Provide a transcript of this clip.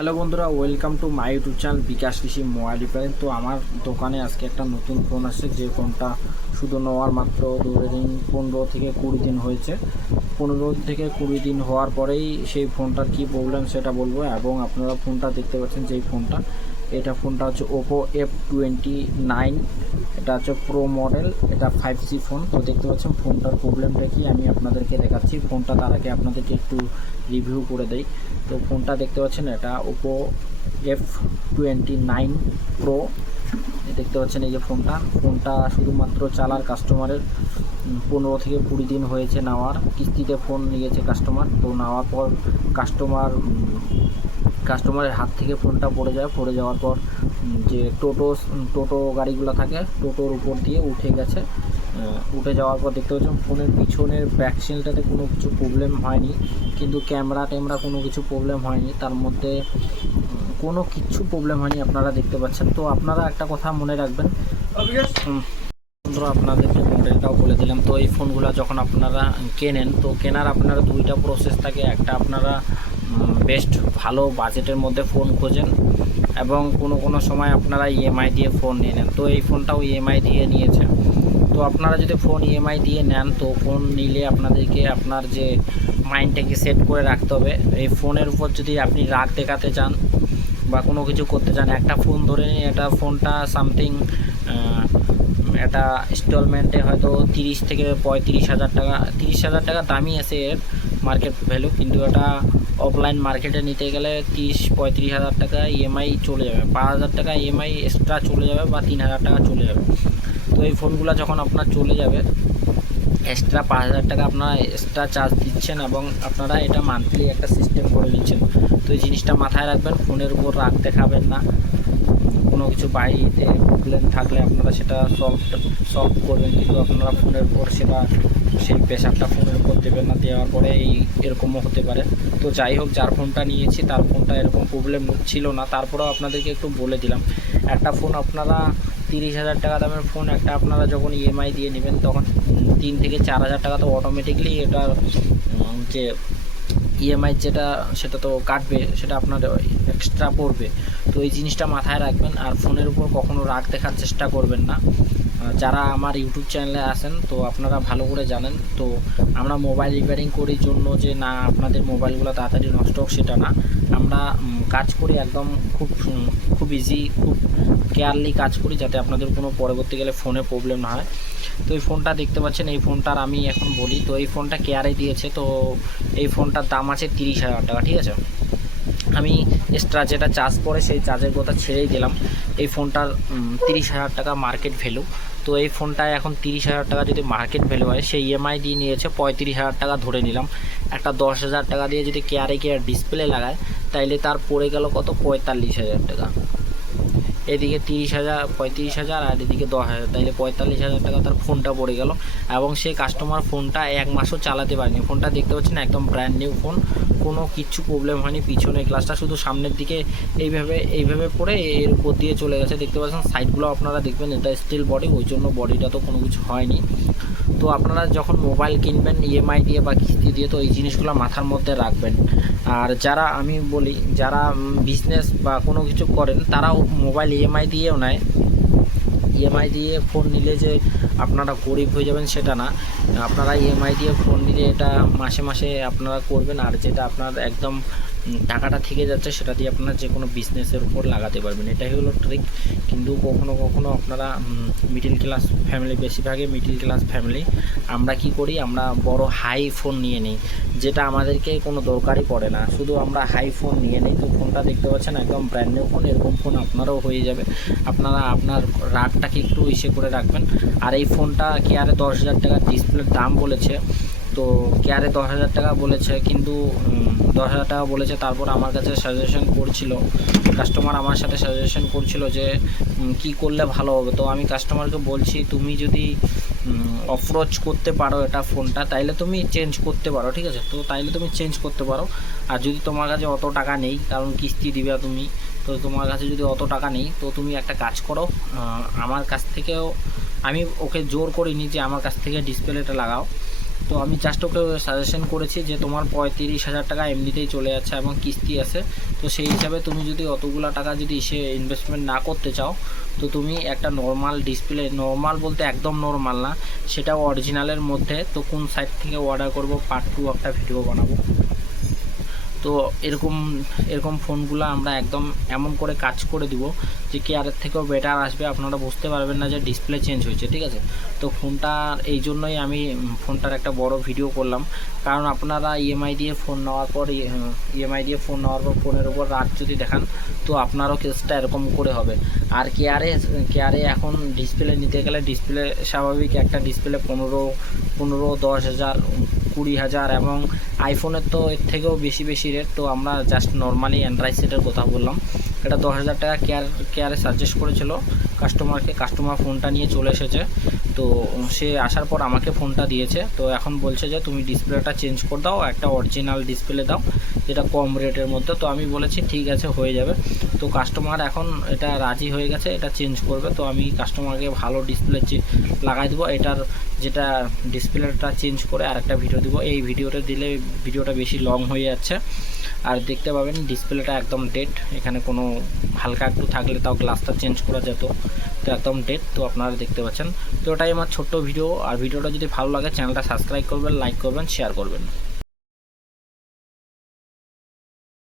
Hello বন্ধুরা welcome to my YouTube channel Bikash Krishi mobile repairing. তো আমার দোকানে আজকে একটা নতুন ফোন আসছে, যে ফোনটা শুধু নেওয়ার মাত্র ধরে দিন পনেরো থেকে কুড়ি দিন হয়েছে। পনেরো থেকে কুড়ি দিন হওয়ার পরেই সেই ফোনটার কি প্রবলেম সেটা বলব, এবং আপনারা ফোনটা দেখতে পাচ্ছেন যেই ফোনটা এটা ফোনটা হচ্ছে ওপো এফ টোয়েন্টি নাইন এটা হচ্ছে প্রো মডেল এটা ফাইভ জি ফোন তো দেখতে পাচ্ছেন, ফোনটার প্রবলেমটা কি? আমি আপনাদেরকে দেখাচ্ছি। ফোনটা তার আগে আপনাদেরকে একটু রিভিউ করে দেই। তো ফোনটা দেখতে পাচ্ছেন, এটা Oppo F twenty nine pro দেখতে পাচ্ছেন, এই যে ফোনটা। ফোনটা শুধুমাত্র চালার কাস্টমারের পনেরো থেকে কুড়ি দিন হয়েছে নেওয়ার। কিস্তিতে ফোন নিয়েছে কাস্টমার তো নেওয়ার পর কাস্টমার কাস্টমারের হাত থেকে ফোনটা পড়ে যায়। পড়ে যাওয়ার পর যে টোটো টোটো গাড়িগুলো থাকে টোটোর উপর দিয়ে উঠে গেছে। উঠে যাওয়ার পর দেখতে পাচ্ছেন ফোনের পিছনের ব্যাক সেলটাতে কোনো কিছু প্রবলেম হয়নি। কিন্তু ক্যামেরা ট্যামেরা কোনো কিছু প্রবলেম হয়নি। তার মধ্যে কোনো কিচ্ছু প্রবলেম হয়নি আপনারা দেখতে পাচ্ছেন। তো আপনারা একটা কথা মনে রাখবেন। বন্ধুরা আপনাদেরকে মডেলটাও বলে দিলাম। তো এই ফোনগুলো যখন আপনারা কেনেন তো কেনার আপনারা দুইটা প্রসেস থাকে। একটা আপনারা বেস্ট ভালো বাজেটের মধ্যে ফোন খোঁজেন এবং কোনো কোনো সময় আপনারা ইএমআই দিয়ে ফোন নিয়ে নেন। তো এই ফোনটাও ইএমআই দিয়ে নিয়েছে। তো আপনারা যদি ফোন ইএমআই দিয়ে নেন, তো ফোন নিলে আপনাদেরকে আপনার যে মাইন্ডটাকে সেট করে রাখতে হবে। এই ফোনের উপর যদি আপনি রাগ দেখাতে চান বা কোনো কিছু করতে চান, একটা ফোন ধরে নিন, এটা ফোনটা সামথিং এটা ইনস্টলমেন্টে হয়তো তিরিশ থেকে পঁয়ত্রিশ হাজার টাকা, তিরিশ হাজার টাকা দামই আছে এর মার্কেট ভ্যালু কিন্তু এটা অফলাইন মার্কেটে নিতে গেলে তিরিশ, পঁয়ত্রিশ হাজার টাকা ইএমআই চলে যাবে। পাঁচ হাজার টাকা ইএমআই এক্সট্রা চলে যাবে বা তিন হাজার টাকা চলে যাবে। তো এই ফোনগুলো যখন আপনার চলে যাবে এক্সট্রা পাঁচ হাজার টাকা আপনারা এক্সট্রা চার্জ দিচ্ছেন এবং আপনারা এটা মান্থলি একটা সিস্টেম করে নিচ্ছেন। তো এই জিনিসটা মাথায় রাখবেন ফোনের উপর রাগ দেখাবেন না। কোনো কিছু বাড়িতে প্রবলেম থাকলে আপনারা সেটা সলভ সলভ করবেন। কিন্তু আপনারা ফোনের উপর সেটা, সেই প্রেশারটা ফোনের উপর দেবেন না। দেওয়ার পরে এই এরকমও হতে পারে। তো যাই হোক, যার ফোনটা নিয়েছি, তার ফোনটা এরকম প্রবলেম ছিল না। তারপরেও আপনাদেরকে একটু বলে দিলাম। একটা ফোন আপনারা তিরিশ হাজার টাকা দামের ফোন একটা আপনারা যখন ইএমআই দিয়ে নেবেন, তখন তিন থেকে চার হাজার টাকা তো অটোমেটিকলি এটা যে ইএমআই যেটা, সেটা তো কাটবে, সেটা আপনার এক্সট্রা পড়বে। তো এই জিনিসটা মাথায় রাখবেন, আর ফোনের উপর কখনো রাগ দেখার চেষ্টা করবেন না। যারা আমার ইউটিউব চ্যানেলে আসেন তো আপনারা ভালো করে জানেন। তো আমরা মোবাইল রিপেয়ারিং করি জন্য যে, না, আপনাদের মোবাইলগুলো তাড়াতাড়ি নষ্ট হোক, সেটা না। আমরা কাজ করি একদম খুব খুব ইজি খুব কেয়ারলি কাজ করি যাতে আপনাদের কোনো পরবর্তীকালে ফোনে প্রবলেম না হয়। তো এই ফোনটা দেখতে পাচ্ছেন, এই ফোনটার আমি এখন বলি, তো এই ফোনটা কেয়ারে দিয়েছে, তো এই ফোনটার দাম আছে তিরিশ হাজার টাকা, ঠিক আছে? আমি এক্সট্রা যেটা চার্জ পড়ে সেই চার্জের কথা ছেড়েই দিলাম। এই ফোনটার তিরিশ হাজার টাকা মার্কেট ভ্যালু তো এই ফোনটায় এখন তিরিশ হাজার টাকা যদি মার্কেট ভ্যালু হয়, সেই ইএমআই দিয়ে নিয়েছে পঁয়ত্রিশ হাজার টাকা ধরে নিলাম। একটা দশ হাজার টাকা দিয়ে যদি কেয়ারে কেয়ার ডিসপ্লে লাগায়, তাইলে তার পড়ে গেল কত? পঁয়তাল্লিশ হাজার টাকা। এদিকে তিরিশ হাজার, পঁয়ত্রিশ হাজার আর এদিকে দশ হাজার। তাইলে পঁয়তাল্লিশ হাজার টাকা তার ফোনটা পড়ে গেল। এবং সেই কাস্টমার ফোনটা এক মাসও চালাতে পারেনি। ফোনটা দেখতে পাচ্ছেন একদম ব্র্যান্ড নিউ ফোন কোনো কিচ্ছু প্রবলেম হয়নি, পিছনে গ্লাসটা শুধু সামনের দিকে এইভাবে এইভাবে পড়ে এর উপর দিয়ে চলে গেছে। দেখতে পাচ্ছেন সাইডগুলো আপনারা দেখবেন, এটা স্টিল বডি ওই জন্য বডিটা তো কোনো কিছু হয়নি। তো আপনারা যখন মোবাইল কিনবেন ইএমআই দিয়ে বা কিস্তি দিয়ে, তো এই জিনিসগুলো মাথার মধ্যে রাখবেন। আর যারা আমি বলি, যারা বিজনেস বা কোনো কিছু করেন তারাও মোবাইল ইএমআই দিয়েও নেয়। ইএমআই দিয়ে ফোন নিলে যে আপনারা গরিব হয়ে যাবেন সেটা না। আপনারা ইএমআই দিয়ে ফোন নিলে এটা মাসে মাসে আপনারা করবেন। আর যেটা আপনার একদম টাকাটা থেকে যাচ্ছে, সেটা দিয়ে আপনার যে কোনো বিজনেসের উপর লাগাতে পারবেন। এটাই হলো ট্রিক কিন্তু কখনো কখনো আপনারা মিডিল ক্লাস ফ্যামিলি বেশিরভাগই মিডিল ক্লাস ফ্যামিলি আমরা কি করি? আমরা বড় হাই ফোন নিয়ে নিই, যেটা আমাদেরকে কোনো দরকারই পড়ে না। শুধু আমরা হাই ফোন নিয়ে নিই। তো ফোনটা দেখতে পাচ্ছেন, একদম ব্র্যান্ড নিউ ফোন এরকম ফোন আপনারও হয়ে যাবে। আপনারা আপনার রাগটাকে একটু ইসে করে রাখবেন। আর এই ফোনটা কেয়ারে দশ হাজার টাকা ডিসপ্লের দাম বলেছে। তো কেয়ারে দশ হাজার টাকা বলেছে। কিন্তু দশ হাজার টাকা বলেছে, তারপর আমার কাছে সাজেশন করছিল কাস্টমার আমার সাথে সাজেশন করছিল যে কি করলে ভালো হবে? তো আমি কাস্টমারকে বলছি, তুমি যদি অফরোচ করতে পারো এটা ফোনটা, তাইলে তুমি চেঞ্জ করতে পারো, ঠিক আছে? তো তাইলে তুমি চেঞ্জ করতে পারো। আর যদি তোমার কাছে অত টাকা নেই, কারণ কিস্তি দিবে তুমি, তো তোমার কাছে যদি অত টাকা নেই, তো তুমি একটা কাজ করো আমার কাছ থেকেও, আমি ওকে জোর করিনি যে আমার কাছ থেকে ডিসপ্লেটা লাগাও। তো আমি জাস্ট ওকে সাজেশন করেছি যে তোমার পঁয়ত্রিশ হাজার টাকা এমনিতেই চলে যাচ্ছে এবং কিস্তি আছে। তো সেই হিসাবে তুমি যদি অতগুলো টাকা যদি সে ইনভেস্টমেন্ট না করতে চাও, তো তুমি একটা নর্মাল ডিসপ্লে নর্মাল বলতে একদম নর্মাল না, সেটা অরিজিনালের মধ্যে, তো কোন সাইট থেকে অর্ডার করব? পার্ট টু একটা ভিডিও বানাবো। তো এরকম এরকম ফোনগুলো আমরা একদম এমন করে কাজ করে দিব যে কেয়ারের থেকেও বেটার আসবে। আপনারা বুঝতে পারবেন না যে ডিসপ্লে চেঞ্জ হয়েছে, ঠিক আছে? তো ফোনটার এই জন্যই আমি ফোনটার একটা বড় ভিডিও করলাম। কারণ আপনারা ইএমআই দিয়ে ফোন নেওয়ার পর ইএমআই দিয়ে ফোন নেওয়ার পর, ফোনের উপর রাত যদি দেখান, তো আপনারও কেসটা এরকম করে হবে। আর কেয়ারে কেয়ারে এখন ডিসপ্লে নিতে গেলে ডিসপ্লে স্বাভাবিক একটা ডিসপ্লে পনেরো পনেরো দশ হাজার কুড়ি হাজার এবং আইফোনের তো এর থেকেও বেশি বেশি রেট তো আমরা জাস্ট নর্মালি অ্যান্ড্রয়েড সেটের কথা বললাম। এটা দশ হাজার টাকা কেয়ার কেয়ারে সাজেস্ট করেছিল। কাস্টমারকে কাস্টমার ফোনটা নিয়ে চলে এসেছে। তো সে আসার পর আমাকে ফোনটা দিয়েছে। তো এখন বলছে যে, তুমি ডিসপ্লেটা চেঞ্জ করে দাও, একটা অরিজিনাল ডিসপ্লে দাও। যেটা কম রেটের মধ্যে, তো আমি বলেছি ঠিক আছে, হয়ে যাবে। তো কাস্টমার এখন এটা রাজি হয়ে গেছে, এটা চেঞ্জ করবে। তো আমি কাস্টমারকে ভালো ডিসপ্লে লাগাই দেবো। এটার যেটা ডিসপ্লেটা চেঞ্জ করে আরেকটা ভিডিও দিব। এই ভিডিওটা দিলে ভিডিওটা বেশি লং হয়ে যাচ্ছে। আর দেখতে পাবেন ডিসপ্লেটা একদম ডেট এখানে কোনো হালকা একটু থাকলে তাও গ্লাসটা চেঞ্জ করা যেত। তো একদম ডেট তো আপনারা দেখতে পাচ্ছেন। তো ওটাই আমার ছোট্ট ভিডিও আর ভিডিওটা যদি ভালো লাগে চ্যানেলটা সাবস্ক্রাইব করবেন লাইক করবেন শেয়ার করবেন।